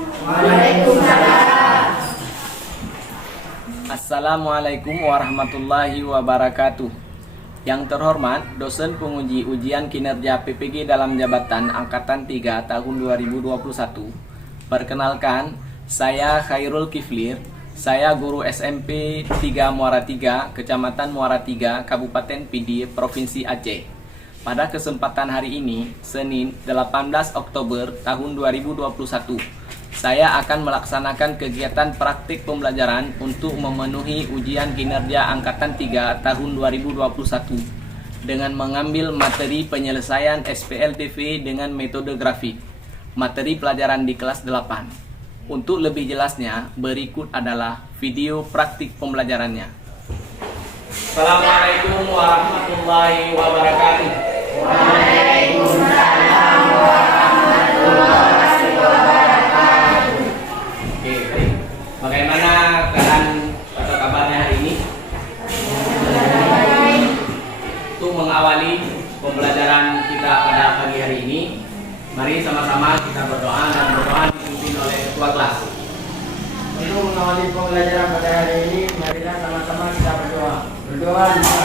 Waalaikumsalam. Assalamualaikum warahmatullahi wabarakatuh. Yang terhormat, dosen penguji ujian kinerja PPG dalam jabatan Angkatan 3 tahun 2021. Perkenalkan, saya Khairul Kiflir. Saya guru SMP 3 Muara 3, Kecamatan Muara 3, Kabupaten Pidi, Provinsi Aceh. Pada kesempatan hari ini, Senin 18 Oktober tahun 2021, saya akan melaksanakan kegiatan praktik pembelajaran untuk memenuhi ujian kinerja Angkatan 3 tahun 2021 dengan mengambil materi penyelesaian SPLTV dengan metode grafik. Materi pelajaran di kelas 8. Untuk lebih jelasnya, berikut adalah video praktik pembelajarannya. Assalamualaikum warahmatullahi wabarakatuh. Waalaikumsalam warahmatullahi wabarakatuh. Oke, baik. Bagaimana keadaan atau kabarnya hari ini? Untuk mengawali pembelajaran kita pada pagi hari ini, mari sama-sama kita berdoa dan berdoa dipimpin oleh ketua kelas. Untuk mengawali pembelajaran pada hari ini, marilah sama-sama kita berdoa. Berdoa kita.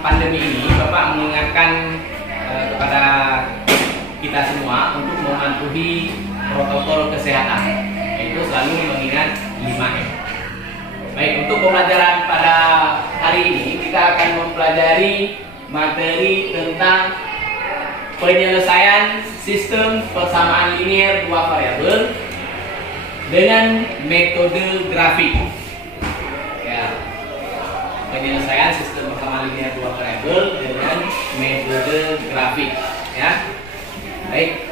Pandemi ini, Bapak mengingatkan kepada kita semua untuk mematuhi protokol kesehatan, yaitu selalu mengingat 5M. Baik, untuk pembelajaran pada hari ini kita akan mempelajari materi tentang penyelesaian sistem persamaan linear dua variabel dengan metode grafik. Penyelesaian sistem persamaan linear dua variabel dengan metode grafik, ya. Baik.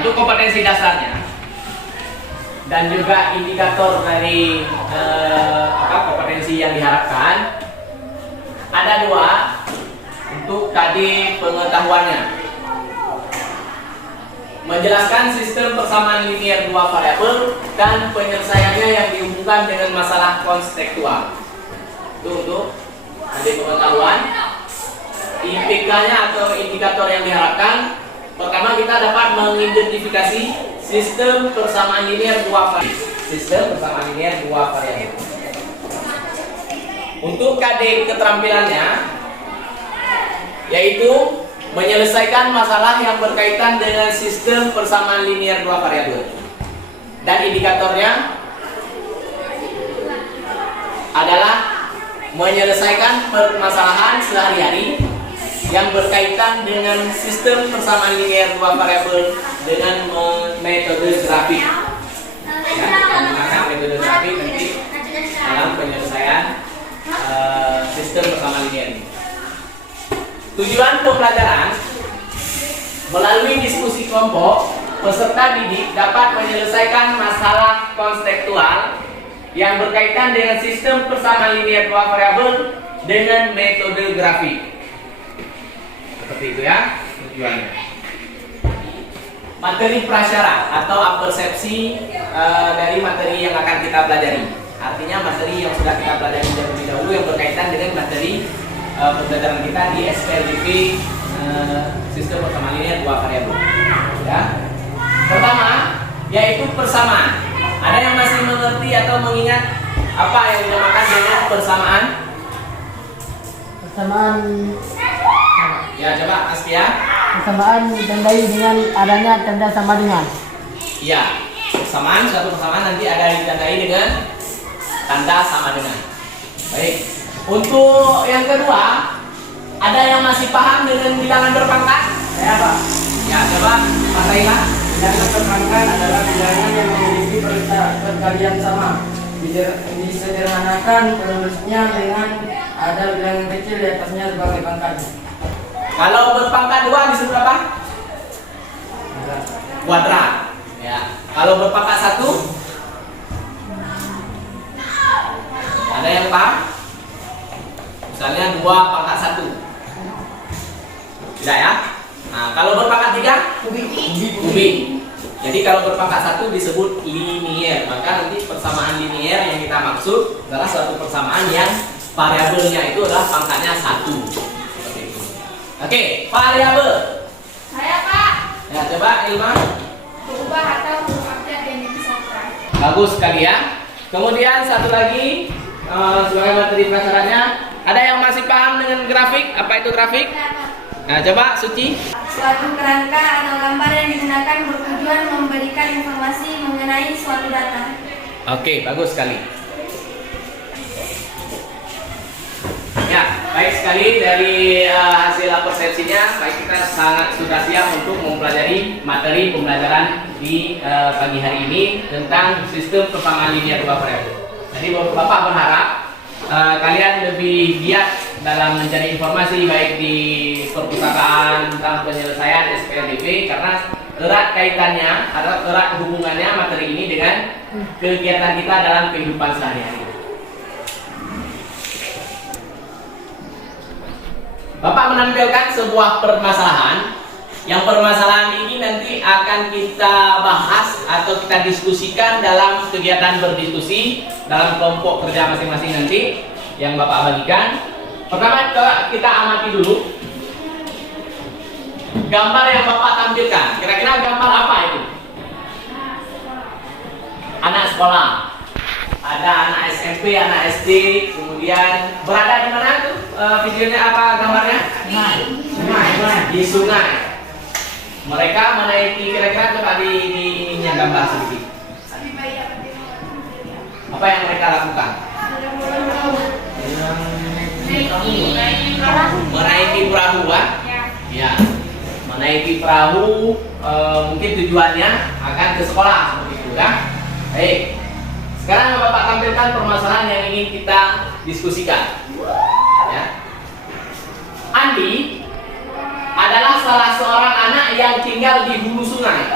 Untuk kompetensi dasarnya dan juga indikator dari kompetensi yang diharapkan ada dua untuk tadi pengetahuannya. Menjelaskan sistem persamaan linear dua variabel dan penyelesaiannya yang dihubungkan dengan masalah konstektual. Itu untuk adik pengetahuan. IPK-nya atau indikator yang diharapkan, pertama kita dapat mengidentifikasi sistem persamaan linear dua variabel. Sistem persamaan linear dua variabel. Untuk KD keterampilannya, yaitu menyelesaikan masalah yang berkaitan dengan sistem persamaan linear dua variabel. Dan indikatornya adalah menyelesaikan permasalahan sehari-hari yang berkaitan dengan sistem persamaan linear dua variabel dengan metode grafik. Ya, menggunakan metode grafik nanti dalam penyelesaian sistem persamaan linear ini. Tujuan pembelajaran melalui diskusi kelompok peserta didik dapat menyelesaikan masalah konseptual yang berkaitan dengan sistem persamaan linear dua variabel dengan metode grafik. Seperti itu ya tujuannya. Materi prasyarat atau persepsi dari materi yang akan kita pelajari. Artinya materi yang sudah kita pelajari terlebih dahulu yang berkaitan dengan materi pembelajaran kita di SPLDP sistem persamaan linear dua variabel. Ya. Pertama yaitu persamaan. Ada yang masih mengerti atau mengingat apa yang dinamakan dengan persamaan? Persamaan Ya coba Askia. persamaan ditandai dengan adanya tanda sama dengan. Iya, persamaan suatu persamaan nanti ada ditandai dengan tanda sama dengan. Baik. Untuk yang kedua, ada yang masih paham dengan bilangan berpangkat? Saya Pak. Ya, coba Mas Raila. Bilangan berpangkat adalah bilangan yang memiliki perkalian sama. Disederhanakan penulisnya dengan ada bilangan kecil di atasnya sebagai pangkatnya. Kalau berpangkat 2 disebut apa? Kuadrat. Ya. Kalau berpangkat 1? Ada yang paham? Misalnya 2 pangkat 1. Tidak ya? Nah, kalau berpangkat 3? Kubik. Jadi kalau berpangkat 1 disebut linier. Maka nanti persamaan linier yang kita maksud adalah suatu persamaan yang variabelnya itu adalah pangkatnya 1. Oke, variabel. Saya Pak. Ya, coba Ilma. Berubah atau berubahnya yang dipisahkan. Bagus sekali ya. Kemudian satu lagi sebagai materi prasyaratnya, ada yang masih paham dengan grafik? Apa itu grafik? Nah, coba Suci. Suatu kerangka atau gambar yang digunakan bertujuan memberikan informasi mengenai suatu data. Oke, bagus sekali. Ya, baik sekali dari hasil persepsinya. Baik, kita sangat sudah siap untuk mempelajari materi pembelajaran di pagi hari ini tentang sistem persamaan linear dua variabel. Jadi Bapak berharap kalian lebih giat dalam mencari informasi baik di perpustakaan tentang penyelesaian SPLDP karena erat kaitannya atau erat hubungannya materi ini dengan kegiatan kita dalam kehidupan sehari-hari. Bapak menampilkan sebuah permasalahan. Yang permasalahan ini nanti akan kita bahas atau kita diskusikan dalam kegiatan berdiskusi dalam kelompok kerja masing-masing nanti yang Bapak bagikan. Pertama kita amati dulu gambar yang Bapak tampilkan. Kira-kira gambar apa itu? Anak sekolah. Ada anak SMP, anak SD, kemudian berada di mana tuh? Videonya apa gambarnya? Sungai. Di sungai. Mereka menaiki, kira-kira coba di ininya gambar sedikit. Apa yang mereka lakukan? Menaiki perahu kan? Ya. Menaiki perahu mungkin tujuannya akan ke sekolah seperti itu kan? Baik. Sekarang Bapak tampilkan permasalahan yang ingin kita diskusikan. Ya. Andi adalah salah seorang anak yang tinggal di hulu sungai.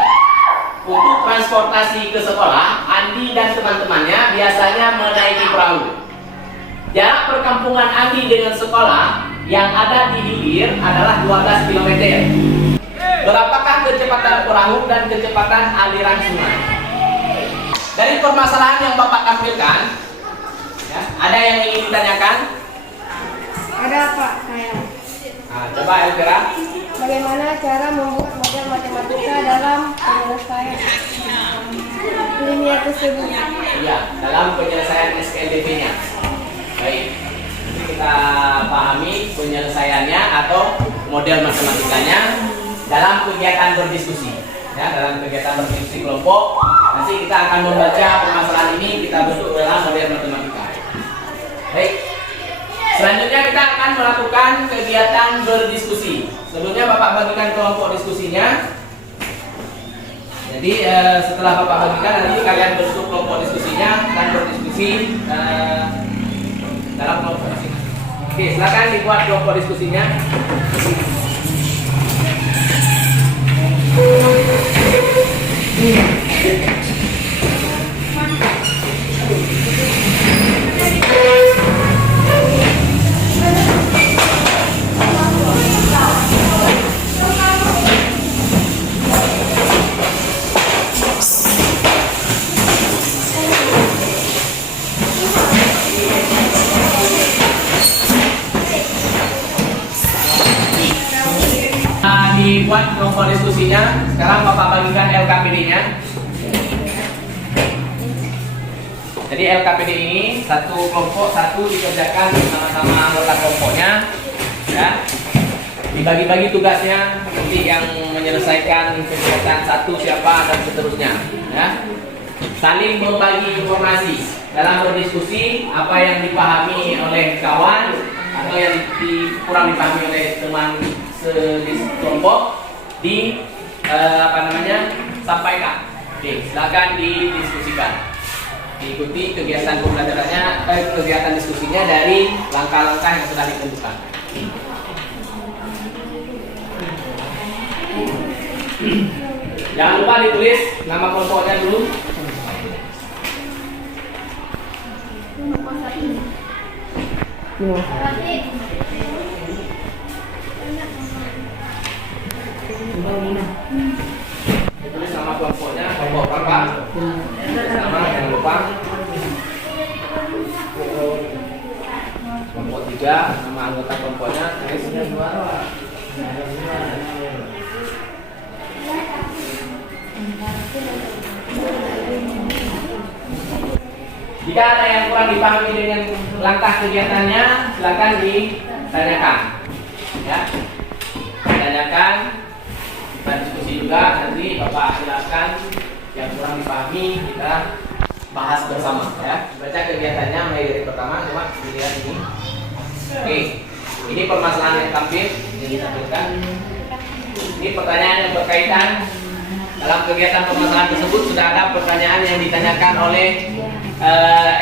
Untuk transportasi ke sekolah, Andi dan teman-temannya biasanya menaiki perahu. Jarak perkampungan Andi dengan sekolah yang ada di hilir adalah 12 km. Berapakah kecepatan perahu dan kecepatan aliran sungai? Dari permasalahan yang Bapak tampilkan, ya, ada yang ingin ditanyakan? Ada Pak, saya. Nah, coba Elvira. Bagaimana cara membuat model matematika dalam penyelesaian linear tersebut? Iya, dalam penyelesaian SPLDP-nya. Baik, nanti kita pahami penyelesaiannya atau model matematikanya dalam kegiatan berdiskusi. Ya, dalam kegiatan berdiskusi kelompok, nanti kita akan membaca permasalahan ini kita bentuk dalam model matematika. Baik. Selanjutnya kita akan melakukan kegiatan berdiskusi. Sebelumnya Bapak bagikan kelompok diskusinya. Jadi setelah Bapak bagikan nanti kalian bentuk kelompok diskusinya dan berdiskusi dalam kelompok masing-masing. Oke, silakan dibuat kelompok diskusinya. Dibuat kelompok diskusinya. Sekarang Bapak bagikan LKPD-nya. Jadi LKPD ini satu kelompok, satu dikerjakan bersama-sama anggota kelompoknya, ya. Dibagi-bagi tugasnya, nanti yang menyelesaikan kegiatan satu siapa dan seterusnya, ya. Saling berbagi informasi dalam berdiskusi apa yang dipahami oleh kawan atau yang kurang dipahami oleh teman kelompok sampaikan. Oke, silakan didiskusikan. Diikuti kegiatan pembelajarannya, kegiatan diskusinya dari langkah-langkah yang sudah ditentukan. Jangan lupa ditulis nama kelompoknya dulu. Ditulis nama kelompoknya, kelompok berapa? Nama, jangan lupa. Kelompok 3, nama anggota kelompoknya, tulis. Jika ada yang kurang dipahami dengan langkah kegiatannya, silakan ditanyakan. Ya, ditanyakan. Kita diskusi juga, nanti Bapak jelaskan yang kurang dipahami, kita bahas bersama, ya. Baca kegiatannya mulai dari pertama, cuma dilihat ini. Oke, ini permasalahan yang tampil yang ditampilkan. Ini pertanyaan yang berkaitan dalam kegiatan permasalahan tersebut. Sudah ada pertanyaan yang ditanyakan oleh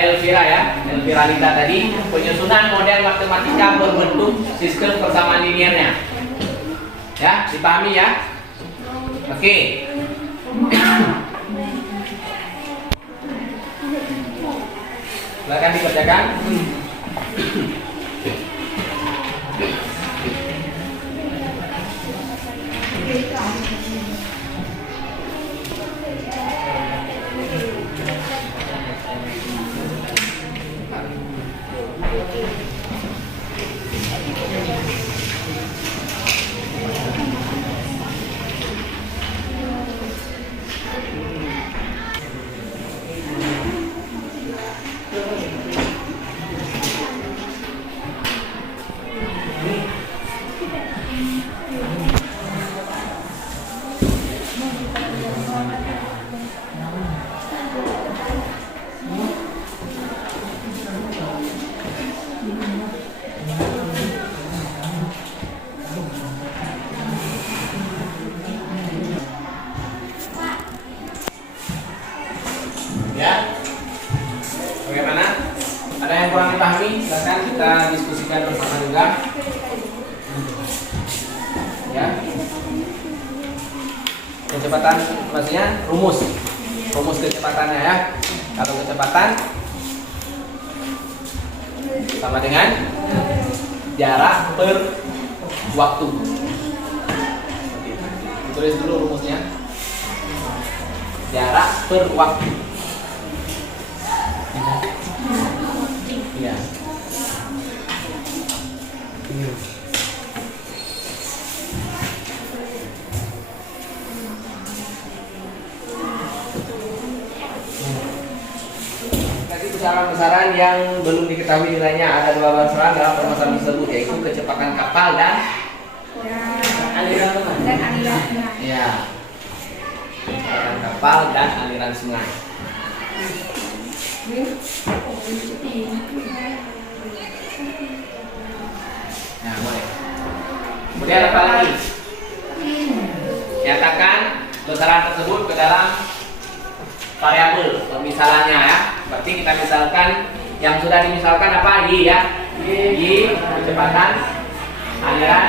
Elvira, ya, Elvira Lita tadi. Penyusunan model matematika berbentuk sistem persamaan linearnya, ya, dipahami ya. Oke. Silakan dikerjakan. Ya, bagaimana? Ada yang kurang dipahami? Silakan kita diskusikan bersama juga. Ya, kecepatan maksudnya rumus kecepatannya, ya. Kalau kecepatan sama dengan jarak per waktu. Tulis dulu rumusnya. Jarak per waktu. Ya. Tadi besaran-besaran yang belum diketahui nilainya, ada 2 besaran dalam permasalahan tersebut, yaitu kecepatan kapal dan aliran sungai. Ya. Kecepatan kapal dan aliran sungai. Nah, boleh. Kemudian apa lagi? Nyatakan besaran tersebut ke dalam variabel pemisalannya, ya. Berarti kita misalkan yang sudah dimisalkan apa? Y, ya. Y kecepatan aliran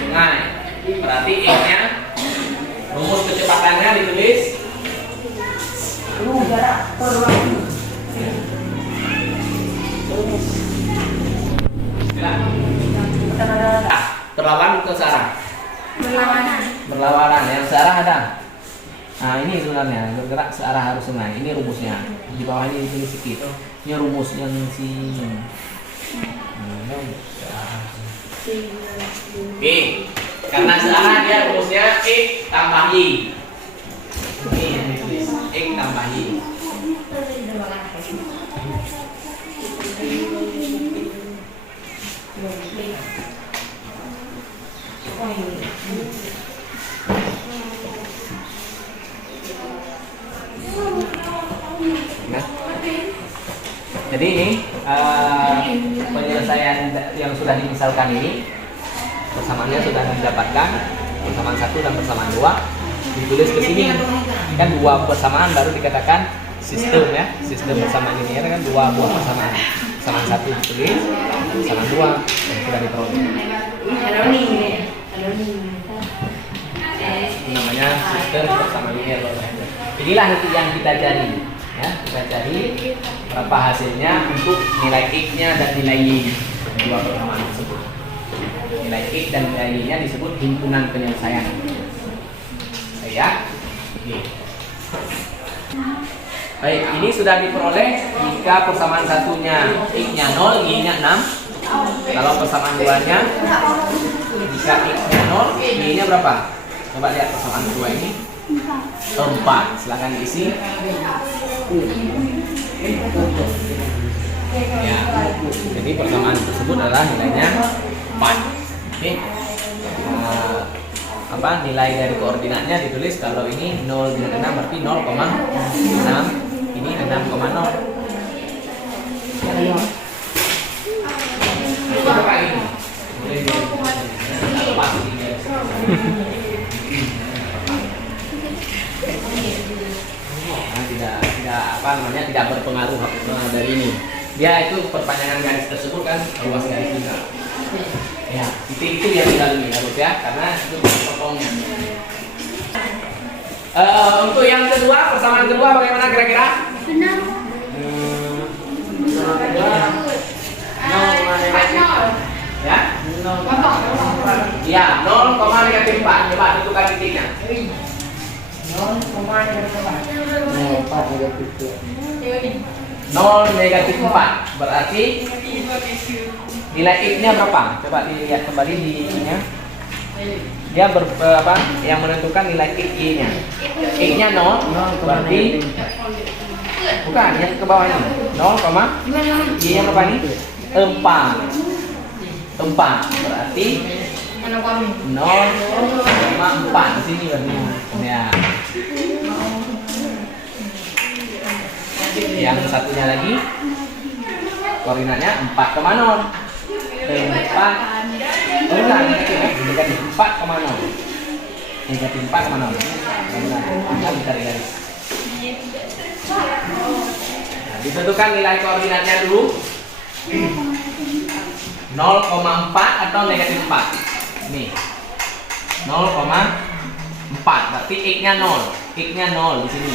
sungai. Berarti X-nya rumus kecepatannya ditulis Berlawan ke Sarah. Berlawanan. Berlawanan. Yang Sarah ada. Nah ini sebenarnya bergerak searah arus sungai. Ini rumusnya. Di bawah ini ditulis sedikit. Ini rumus yang si. Oke. Karena searah dia rumusnya X tambah Y. Ini yang ditulis X tambah Y. Nah, jadi ini penyelesaian yang sudah dimisalkan ini persamaannya sudah didapatkan, persamaan 1 dan persamaan 2 ditulis ke sini kan 2 persamaan baru dikatakan sistem ya, sistem persamaan linear kan 2 buah persamaan. Persamaan 1 ditulis, persamaan 2 yang sudah diperoleh. Namanya sistem persamaan linear. Inilah yang kita cari ya, kita cari berapa hasilnya untuk nilai X-nya dan nilai Y dua persamaan tersebut. Nilai X dan nilai Y-nya disebut himpunan penyelesaian. Ya. Oke. Baik, ini sudah diperoleh jika persamaan satunya X-nya 0, Y-nya 6. Kalau persamaan 2-nya jika X-nya 0, Y-nya berapa? Coba lihat persamaan kedua ini. 4. Silakan diisi. Ya. Jadi persamaan tersebut adalah nilainya 4. Oke. Nilai dari koordinatnya ditulis kalau ini 0 dengan 6 berarti 0,6. Ini 6,0. Coba ini. Tidak berpengaruh dari ini. Dia itu perpanjangan garis tersebut kan ruas garis juga. Ya, itu yang didalami harus ya, karena itu potongnya. Untuk yang kedua, persamaan kedua bagaimana kira-kira? Benar. Ya? Ya, 0,-4. Coba tentukan titiknya. 0 negatif 4 berarti nilai X-nya berapa? Coba dilihat kembali di ininya. Dia yang menentukan nilai X Y-nya. X-nya 0 berarti bukan yang ke bawah ini. 0, Y-nya berapa ini? 4 berarti 0,4 di sini berarti. Ya. Yang satunya lagi koordinatnya 4,0. 4 bukan negatif 4,0. Negatif 4,0. Benar, ditarik garis. Nah, ditentukan nilai koordinatnya dulu. 0,4 atau negatif 4. Nih. 0,4 berarti X-nya 0. X-nya 0 di sini.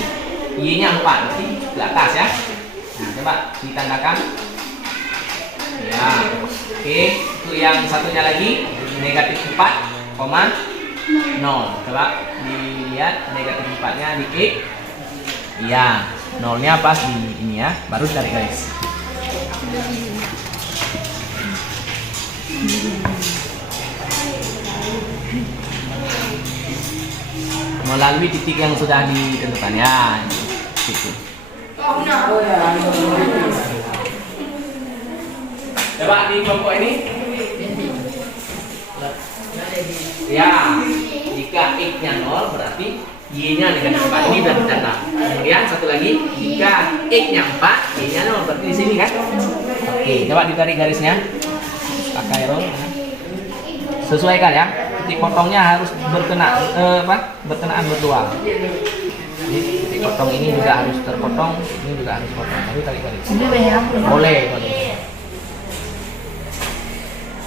Y-nya 4 berarti di atas ya. Nah, coba ditandakan. Ya. Oke, itu yang satunya lagi negatif 4,0. Coba dilihat negatif 4-nya di X. Iya, 0-nya pas di ini ya, baru tarik garis. Melalui titik yang sudah ditentukan ya. Gitu. Coba di kelompok ini. Ya, jika X-nya 0 berarti Y-nya negatif 4. Ini sudah dicatat. Kemudian satu lagi, jika X-nya 4, Y-nya 0 berarti di sini kan? Oke, coba ditarik garisnya. Pakai roll. Sesuaikan ya. Titik potongnya harus berkenaan berdua. Jadi titik potong ini juga harus terpotong, ini juga harus potong. Lalu tarik garis. Boleh.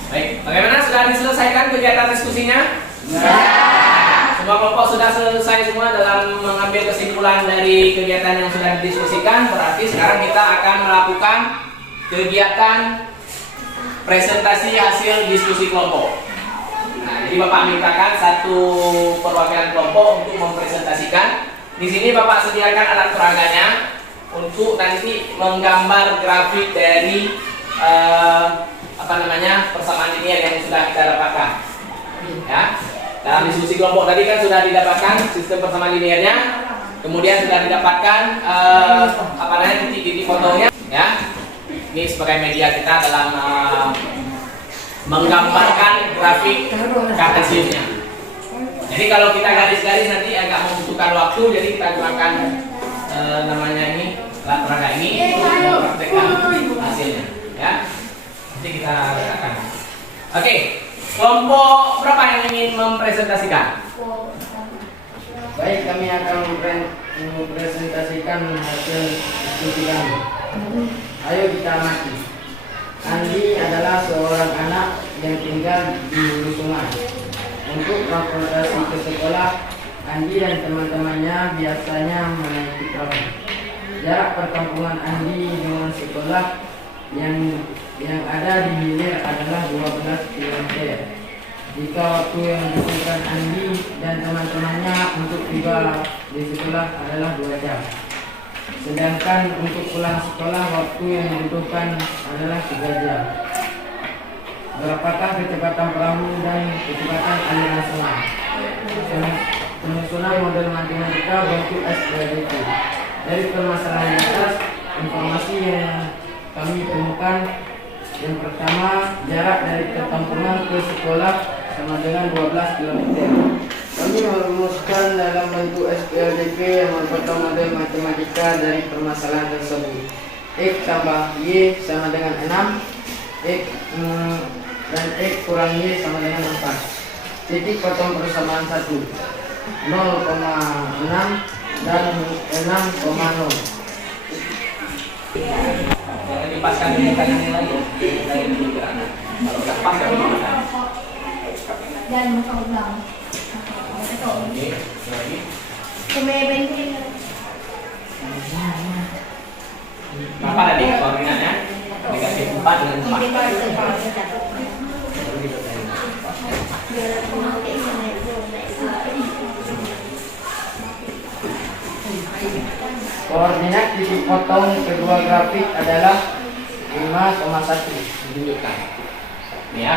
Baik, bagaimana sudah diselesaikan kegiatan diskusinya? Ya. semua kelompok sudah selesai semua dalam mengambil kesimpulan dari kegiatan yang sudah didiskusikan. Berarti sekarang kita akan melakukan kegiatan presentasi hasil diskusi kelompok. Nah, jadi Bapak mintakan satu perwakilan kelompok untuk mempresentasikan. Di sini Bapak sediakan alat peraganya untuk nanti menggambar grafik dari persamaan linear yang sudah kita dapatkan. Ya. Dalam diskusi kelompok tadi kan sudah didapatkan sistem persamaan linearnya, kemudian sudah didapatkan titik-titik fotonya. Ya. Ini sebagai media kita dalam menggambarkan grafik kartesiusnya. Jadi kalau kita garis-garis nanti agak membutuhkan waktu, jadi kita gunakan alat peraga ini untuk mempraktekkan hasilnya. Ya, nanti kita letakkan. Oke, kelompok berapa yang ingin mempresentasikan? Baik, kami akan mempresentasikan hasil diskusi kami. Ayo kita amati. Andi adalah seorang anak yang tinggal di hulu sungai. Untuk transportasi ke sekolah, Andi dan teman-temannya biasanya menaiki perahu. Jarak perkampungan Andi dengan sekolah yang ada di hilir adalah 12 km. Jika waktu yang dibutuhkan Andi dan teman-temannya untuk tiba di sekolah adalah 2 jam. Sedangkan untuk pulang sekolah waktu yang dibutuhkan adalah 3 jam. Berapakah kecepatan perahu dan kecepatan aliran sungai? Penyusunan model matematika bentuk SPLDT. Dari permasalahan di atas, informasi yang kami temukan, yang pertama, jarak dari perkampungan ke sekolah sama dengan 12 km. Kami merumuskan dalam bentuk SPLDP yang merupakan model matematika dari permasalahan tersebut. X tambah Y sama dengan 6, X dan X kurang Y sama dengan 4. Titik potong persamaan 1, 0,6 dan 6,0. Jangan dipaskan di tangannya lagi. Kalau nggak pas kan gimana? Dan muka ulang. Oke, lagi. Kemebentin. Berapa tadi koordinatnya? Dikasih 4 dengan 4. Koordinat titik potong kedua grafik adalah 5,1. Ditunjukkan. Ini ya.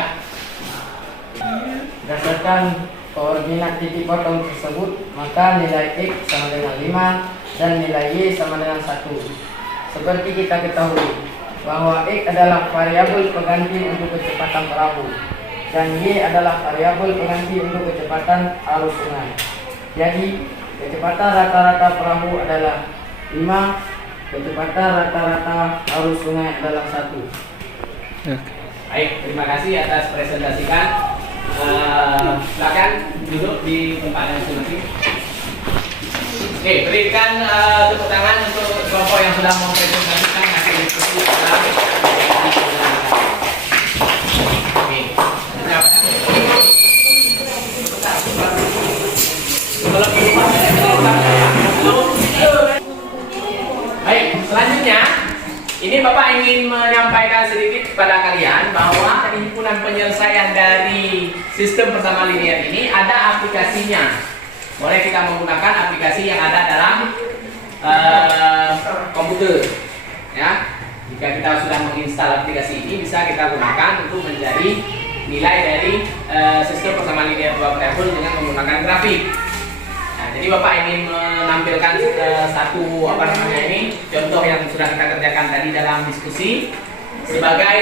Berdasarkan koordinat titik potong tersebut, maka nilai X sama dengan 5 dan nilai Y sama dengan 1. Seperti kita ketahui bahwa X adalah variabel pengganti untuk kecepatan perahu dan Y adalah variabel pengganti untuk kecepatan arus sungai. Jadi kecepatan rata-rata perahu adalah 5, kecepatan rata-rata arus sungai adalah 1. Baik, terima kasih atas presentasikan. Silakan duduk di tempatnya masing-masing. Oke, berikan tepuk tangan untuk kelompok yang sudah mempresentasikan hasil diskusi dalam. Oke, baik, selanjutnya ini Bapak ingin menyampaikan sedikit kepada kalian bahwa himpunan penyelesaian dari sistem persamaan linear ini ada aplikasinya. Boleh kita menggunakan aplikasi yang ada dalam komputer. Ya, jika kita sudah menginstal aplikasi ini, bisa kita gunakan untuk mencari nilai dari sistem persamaan linear dua variabel dengan menggunakan grafik. Nah, jadi Bapak ingin menampilkan satu contoh yang sudah kita kerjakan tadi dalam diskusi sebagai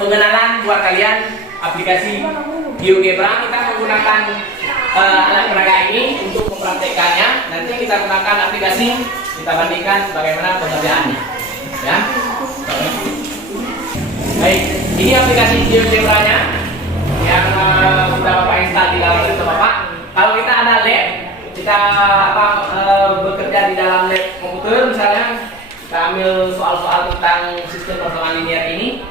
pengenalan buat kalian aplikasi GeoGebra. Kita menggunakan alat peraga ini untuk mempraktekannya. Nanti kita gunakan aplikasi, kita bandingkan bagaimana pengerjaannya. Ya. Baik, ini aplikasi GeoGebra-nya yang sudah Bapak install di dalam laptop Bapak. Kalau kita ada lab, kita bekerja di dalam lab komputer misalnya, kita ambil soal-soal tentang sistem persamaan linear ini,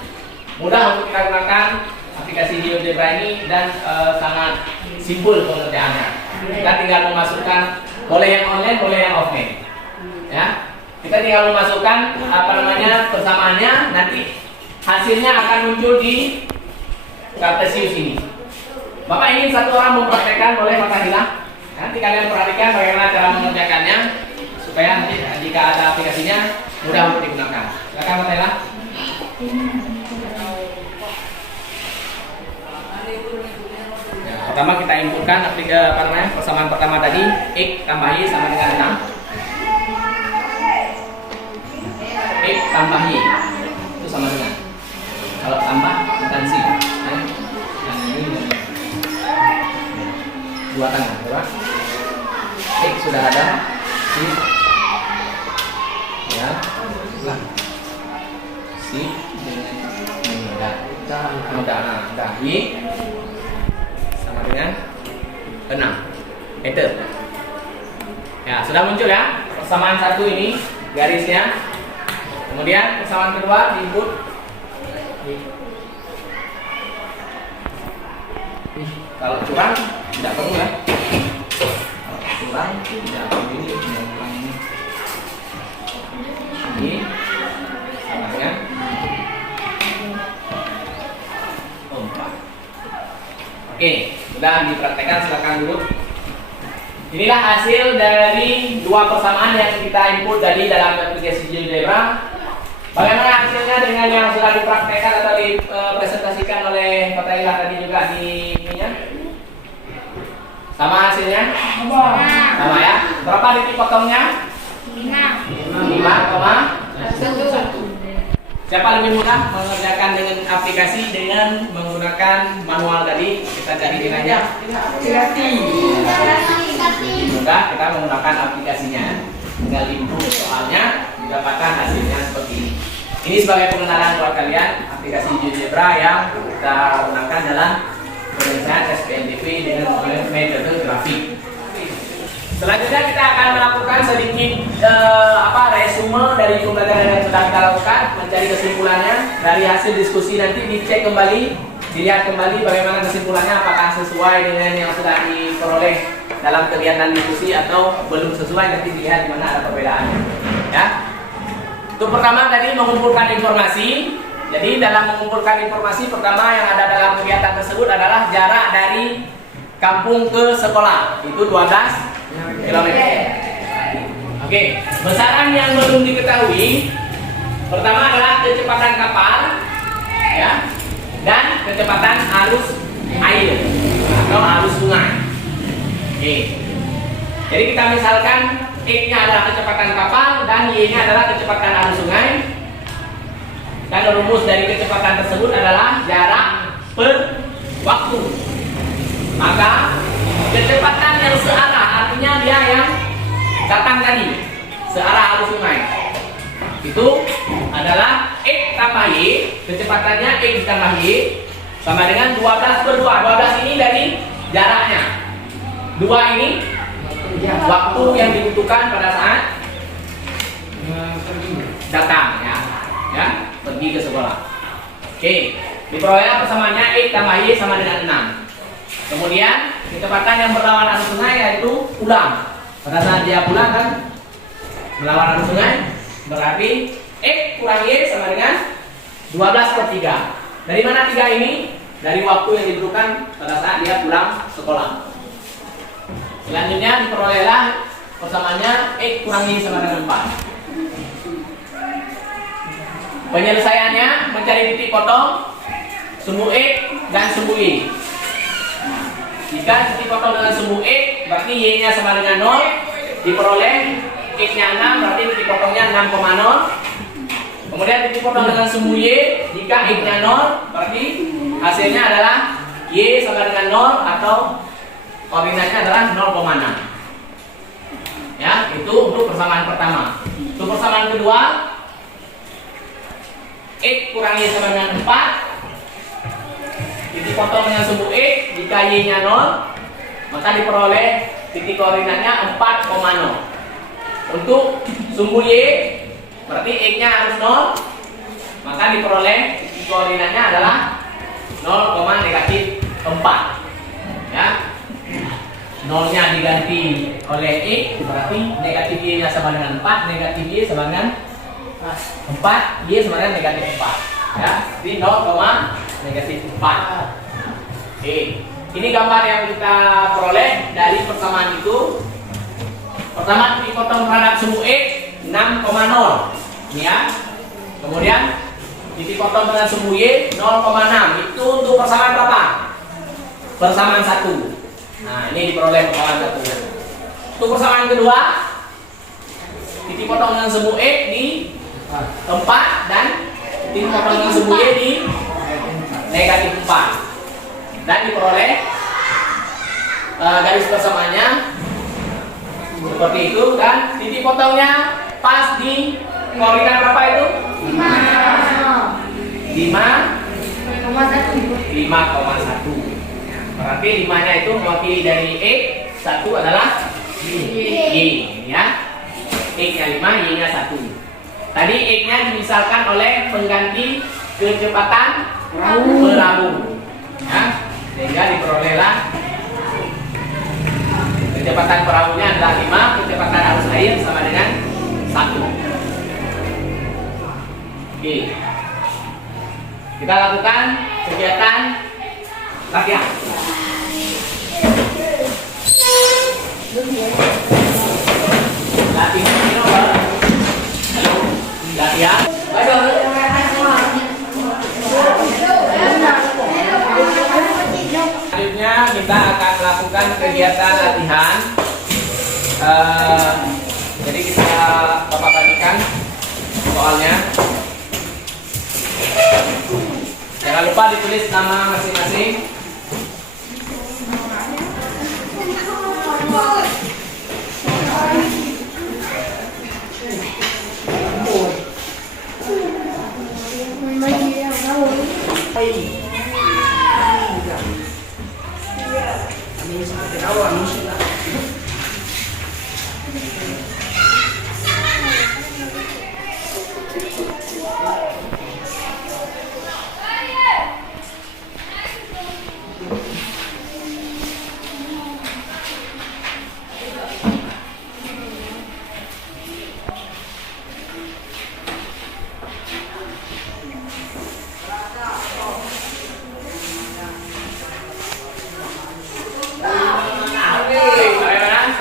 mudah untuk kita gunakan aplikasi GeoGebra ini dan sangat simpel pengerjaannya. Kita tinggal memasukkan, boleh yang online, boleh yang offline. Ya, kita tinggal memasukkan persamaannya, nanti hasilnya akan muncul di Kartesius ini. Bapak ingin satu orang mempraktekkan, boleh Fatahillah. Nanti kalian perhatikan bagaimana cara mengerjakannya supaya nanti jika ada aplikasinya mudah untuk digunakan. Silakan Fatahillah. Ya, pertama kita inputkan persamaan pertama tadi X tambah Y sama dengan 6. X tambah Y itu sama dengan, kalau tambah bukan sih, yang ini dua tangan, coba. X sudah ada, si, ya, lah, si mudah, Y sama dengan 6. Enter. Ya, sudah muncul ya persamaan satu ini garisnya. Kemudian persamaan kedua diinput. Kalau curang tidak perlu ya. Kalau curang tidak perlu ini. Ini sama dengan 4. Oke, sudah dipraktekkan, silakan dulu. Inilah hasil dari dua persamaan yang kita input tadi dalam aplikasi GeoGebra. Bagaimana hasilnya dengan yang sudah dipraktekkan atau dipresentasikan oleh Fatahillah tadi juga di ininya? Sama hasilnya? Sama ya. Berapa detik potongnya? 5,1. Siapa lebih mudah mengerjakan dengan aplikasi dengan menggunakan manual tadi? Kita cari nilainya. Mudah, kita menggunakan aplikasinya. Tinggal input soalnya, didapatkan hasilnya seperti ini. Ini sebagai pengenalan buat kalian aplikasi GeoGebra yang kita gunakan dalam penyelesaian SPNDP dengan metode grafik. Selanjutnya kita akan melakukan sedikit resume dari pembelajaran yang sudah kita lakukan, mencari kesimpulannya dari hasil diskusi. Nanti dicek kembali, dilihat kembali bagaimana kesimpulannya, apakah sesuai dengan yang sudah diperoleh dalam kegiatan diskusi atau belum sesuai, nanti dilihat di mana ada perbedaannya. Ya. Untuk pertama tadi mengumpulkan informasi. Jadi dalam mengumpulkan informasi pertama yang ada dalam kegiatan tersebut adalah jarak dari kampung ke sekolah, itu 12 km. Oke, besaran yang belum diketahui pertama adalah kecepatan kapal, ya, dan kecepatan arus air atau arus sungai. Oke, jadi kita misalkan X-nya adalah kecepatan kapal dan Y-nya adalah kecepatan arus sungai. Dan rumus dari kecepatan tersebut adalah jarak per waktu. Maka kecepatan yang searah, artinya dia yang datang tadi, searah arus sungai, itu adalah X tambah Y. Kecepatannya X tambah Y sama dengan 12/2. 12 ini dari jaraknya, 2 ini waktu yang dibutuhkan pada saat datang, ya, pergi ke sekolah. Oke, diperoleh persamaannya X tambah Y sama dengan 6. Kemudian kecepatan yang berlawanan arus sungai yaitu pulang. Pada saat dia pulang kan melawan arus sungai, berarti X kurang Y sama dengan 12/3. Dari mana 3 ini? Dari waktu yang dibutuhkan pada saat dia pulang sekolah. Selanjutnya diperolehlah persamaannya X kurang Y sama dengan 4. Penyelesaiannya mencari titik potong sumbu X dan sumbu Y. Jika titik potong dengan sumbu X, berarti Y-nya sama dengan 0, diperoleh X-nya 6, berarti titik potongnya 6,0. Kemudian titik potong dengan sumbu Y, jika X-nya 0, berarti hasilnya adalah Y sama dengan 0 atau koordinatnya adalah 0,6. Ya, itu untuk persamaan pertama. Untuk persamaan kedua, X kurang Y sama dengan 4. Titik potong dengan sumbu X, jika Y-nya 0, maka diperoleh titik koordinatnya 4,0. Untuk sumbu Y, berarti X-nya harus 0, maka diperoleh titik koordinatnya adalah 0,-4. Ya. nolnya diganti oleh X, berarti negatif Y-nya sama dengan 4, negatif Y sama dengan 4, Y sama dengan negatif 4. Ya, jadi 0, negatif 4. Oke, ini gambar yang kita peroleh dari persamaan itu. Pertama dipotong terhadap sumbu X 6,0. Ini ya. Kemudian dipotong dengan sumbu Y 0,6. Itu untuk persamaan berapa? Persamaan 1. Nah, ini diperoleh persamaan 1. Untuk persamaan kedua, dipotong dengan sumbu X di 4 dan dipotong dengan sumbu Y di negatif 4. Dan diperoleh garis persamaannya seperti itu, dan titik potongnya pas di koordinat berapa itu? 5,1. Berarti 5-nya itu mewakili dari X, 1 adalah Y, ya. X-nya 5, Y-nya 1. Tadi X-nya dimisalkan oleh pengganti kecepatan perahu. Ya, sehingga diperolehlah kecepatan perahunya adalah 5, kecepatan arus air sama dengan 1. Oke. Kita lakukan kegiatan latihan. Latihan. Selanjutnya kita akan melakukan kegiatan latihan. Jadi kita bapak bagikan soalnya. Jangan lupa ditulis nama masing-masing.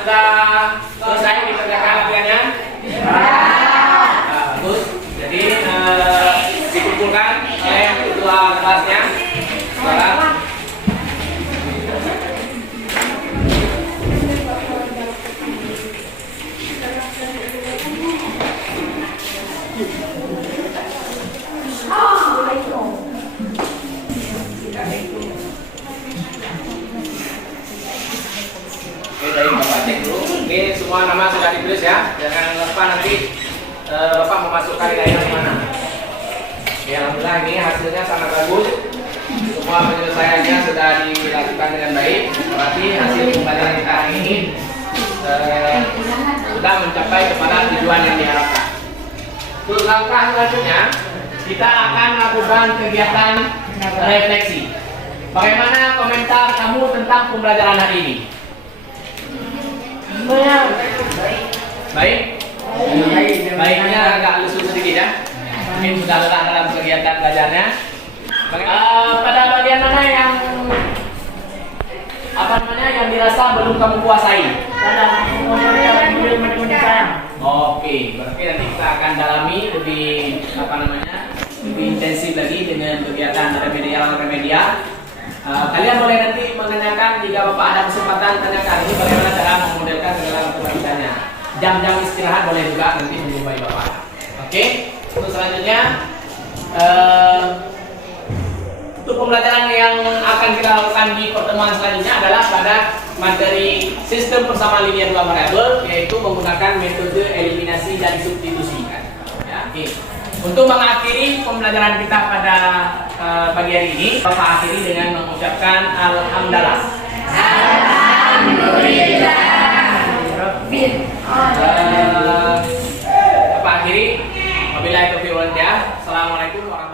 Sudah selesai dikerjakan latihannya? Bagus. Jadi dikumpulkan oleh ketua kelasnya. Sekarang dari Bapak cek dulu. Ini semua nama sudah ditulis ya. Jangan lupa nanti Bapak memasukkan nilainya di mana. Ya, alhamdulillah ini hasilnya sangat bagus. Semua penyelesaiannya sudah dilakukan dengan baik. Berarti hasil pembelajaran kita hari ini sudah mencapai kepada tujuan yang diharapkan. Untuk langkah selanjutnya, kita akan melakukan kegiatan refleksi. Bagaimana komentar kamu tentang pembelajaran hari ini? Baik. Baiknya agak lusuh sedikit ya. Mungkin sudah lelah dalam kegiatan belajarnya. Pada bagian mana yang yang dirasa belum kamu kuasai? Oke, berarti nanti kita akan dalami lebih lebih intensif lagi dengan kegiatan remedial. Kalian boleh nanti menanyakan jika Bapak ada kesempatan tanyakan ini bagaimana cara memodelkan segala kebijakannya. Jam-jam istirahat boleh juga nanti menjumpai Bapak. Oke, untuk selanjutnya untuk pembelajaran yang akan kita lakukan di pertemuan selanjutnya adalah pada materi sistem persamaan linear dua variabel, yaitu menggunakan metode eliminasi dan substitusi. Ya, oke. Untuk mengakhiri pembelajaran kita pada pagi hari ini, Bapak akhiri dengan mengucapkan alhamdulillah. Alhamdulillah. Bapak akhiri, wabillahi taufiq wal hidayah. Assalamualaikum warahmatullahi wabarakatuh.